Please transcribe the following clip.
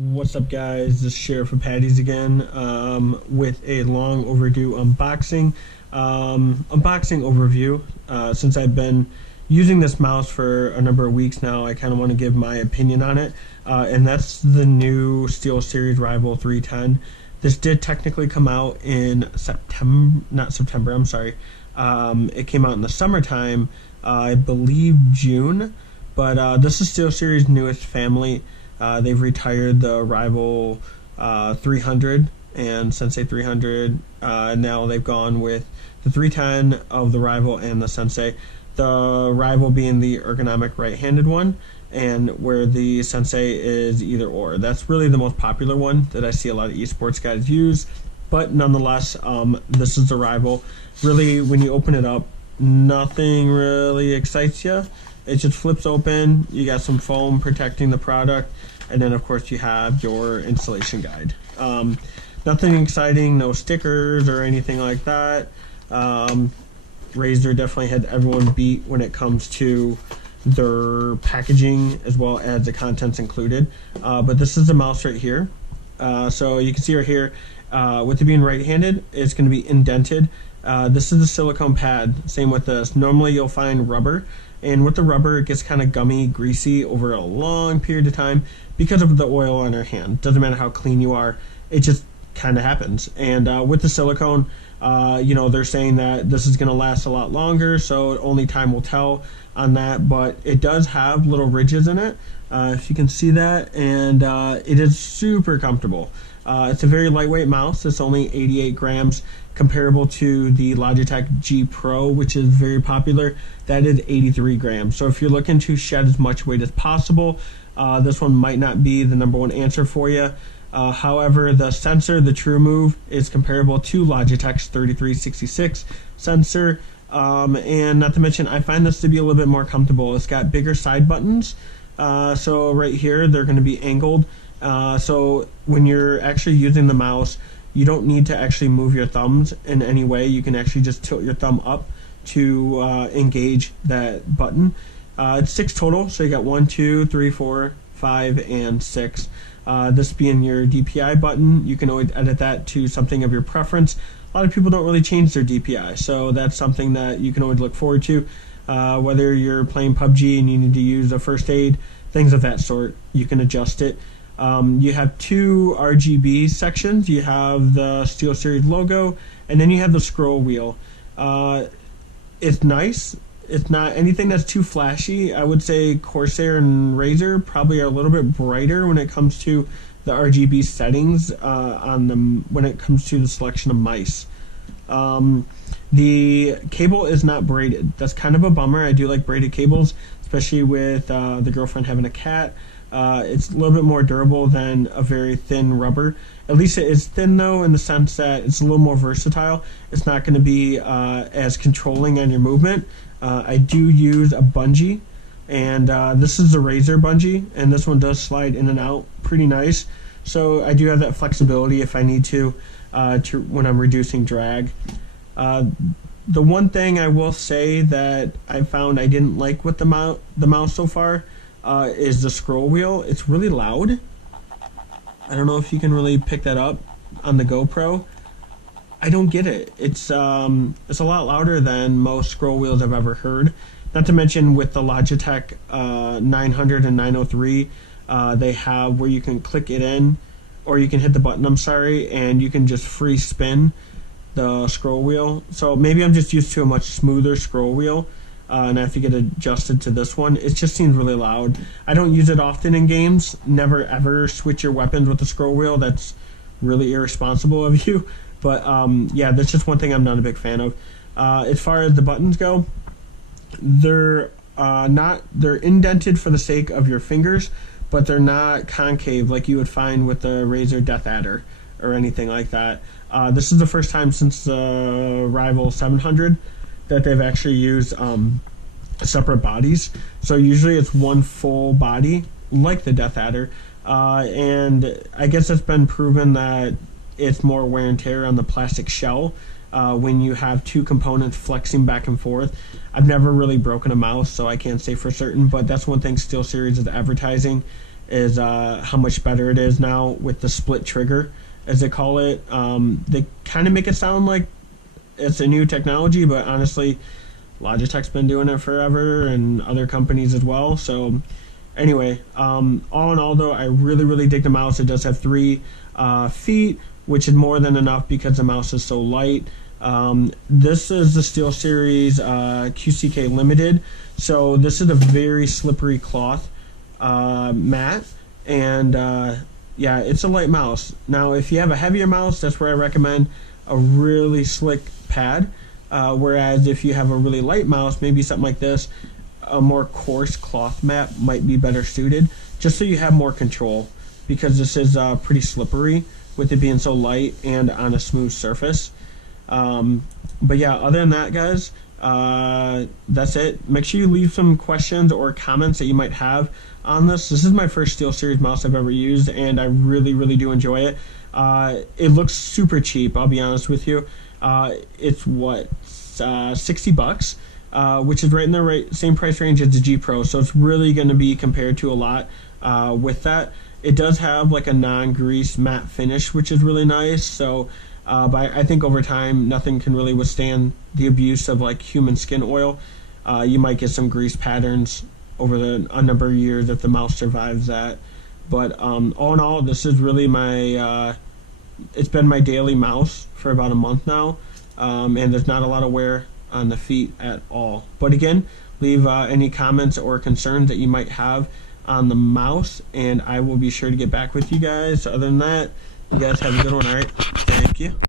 What's up, guys? This is Sheriff of Patties again, with a long overdue unboxing overview. Since I've been using this mouse for a number of weeks now, I kind of want to give my opinion on it, and that's the new SteelSeries Rival 310. This did technically come out in September, I'm sorry. It came out in the summertime, I believe June, but this is SteelSeries' newest family. They've retired the Rival 300 and Sensei 300. Now they've gone with the 310 of the Rival and the Sensei. The Rival being the ergonomic right-handed one, and where the Sensei is either or. That's really the most popular one that I see a lot of esports guys use. But nonetheless, this is the Rival. Really, when you open it up, nothing really excites you. It just flips open. You got some foam protecting the product, and then of course you have your installation guide. Nothing exciting, no stickers or anything like that. Razer definitely had everyone beat when it comes to their packaging as well as the contents included. But this is the mouse right here. So you can see right here, with it being right-handed, it's going to be indented. This is a silicone pad. Same with this. Normally you'll find rubber, and with the rubber it gets kind of gummy, greasy over a long period of time because of the oil on our hand. Doesn't matter how clean you are, it just kind of happens. And with the silicone, they're saying that this is going to last a lot longer, so only time will tell on that. But it does have little ridges in it, if you can see that, and it is super comfortable. It's a very lightweight mouse. It's only 88 grams, comparable to the Logitech G Pro, which is very popular. That is 83 grams. So if you're looking to shed as much weight as possible, this one might not be the #1 answer for you. However, the sensor, the True Move, is comparable to Logitech's 3366 sensor. And not to mention, I find this to be a little bit more comfortable. It's got bigger side buttons. So right here, they're going to be angled. So when you're actually using the mouse, you don't need to actually move your thumbs in any way. You can actually just tilt your thumb up to engage that button. It's 6 total, so you got 1, 2, 3, 4, 5, and 6. This being your DPI button, you can always edit that to something of your preference. A lot of people don't really change their DPI, so that's something that you can always look forward to. Whether you're playing PUBG and you need to use a first aid, things of that sort, you can adjust it. You have 2 RGB sections. You have the SteelSeries logo, and then you have the scroll wheel. It's nice. It's not anything that's too flashy. I would say Corsair and Razer probably are a little bit brighter when it comes to the RGB settings when it comes to the selection of mice. The cable is not braided. That's kind of a bummer. I do like braided cables, especially with the girlfriend having a cat. It's a little bit more durable than a very thin rubber. At least it is thin, though, in the sense that it's a little more versatile. It's not going to be as controlling on your movement. I do use a bungee, and this is the Razer bungee, and this one does slide in and out pretty nice. So I do have that flexibility if I need to when I'm reducing drag. The one thing I will say that I found I didn't like with the mouse so far is the scroll wheel. It's really loud. I don't know if you can really pick that up on the GoPro. I don't get it. It's a lot louder than most scroll wheels I've ever heard. Not to mention with the Logitech 900 and 903, they have where you can click it in, or you can hit the button, I'm sorry, and you can just free spin the scroll wheel. So maybe I'm just used to a much smoother scroll wheel, and I have to get adjusted to this one. It just seems really loud. I don't use it often in games. Never ever switch your weapons with the scroll wheel. That's really irresponsible of you. But yeah, that's just one thing I'm not a big fan of. As far as the buttons go, they're indented for the sake of your fingers, but they're not concave like you would find with the Razer DeathAdder or anything like that. This is the first time since the Rival 700 that they've actually used separate bodies. So usually it's one full body, like the DeathAdder, and I guess it's been proven that it's more wear and tear on the plastic shell when you have 2 components flexing back and forth. I've never really broken a mouse, so I can't say for certain, but that's one thing SteelSeries is advertising, is how much better it is now with the split trigger, as they call it. They kind of make it sound like it's a new technology, but honestly, Logitech's been doing it forever, and other companies as well. So anyway, all in all though, I really dig the mouse. It does have 3 feet, which is more than enough because the mouse is so light. This is the SteelSeries QCK Limited, so this is a very slippery cloth mat, and yeah, it's a light mouse. Now if you have a heavier mouse, that's where I recommend a really slick pad, whereas if you have a really light mouse, maybe something like this, a more coarse cloth mat might be better suited, just so you have more control, because this is pretty slippery with it being so light and on a smooth surface. But yeah, other than that, guys, that's it. Make sure you leave some questions or comments that you might have on this. This is my first SteelSeries mouse I've ever used, and I really do enjoy it. It looks super cheap, I'll be honest with you. It's what, $60, which is right in the same price range as the G Pro, so it's really going to be compared to a lot with that. It does have like a non-grease matte finish, which is really nice. So but I think over time nothing can really withstand the abuse of like human skin oil. You might get some grease patterns over a number of years if the mouse survives that. But all in all, this is really my it's been my daily mouse for about a month now, and there's not a lot of wear on the feet at all. But again, leave any comments or concerns that you might have on the mouse, and I will be sure to get back with you guys. Other than that, you guys have a good one. All right, thank you.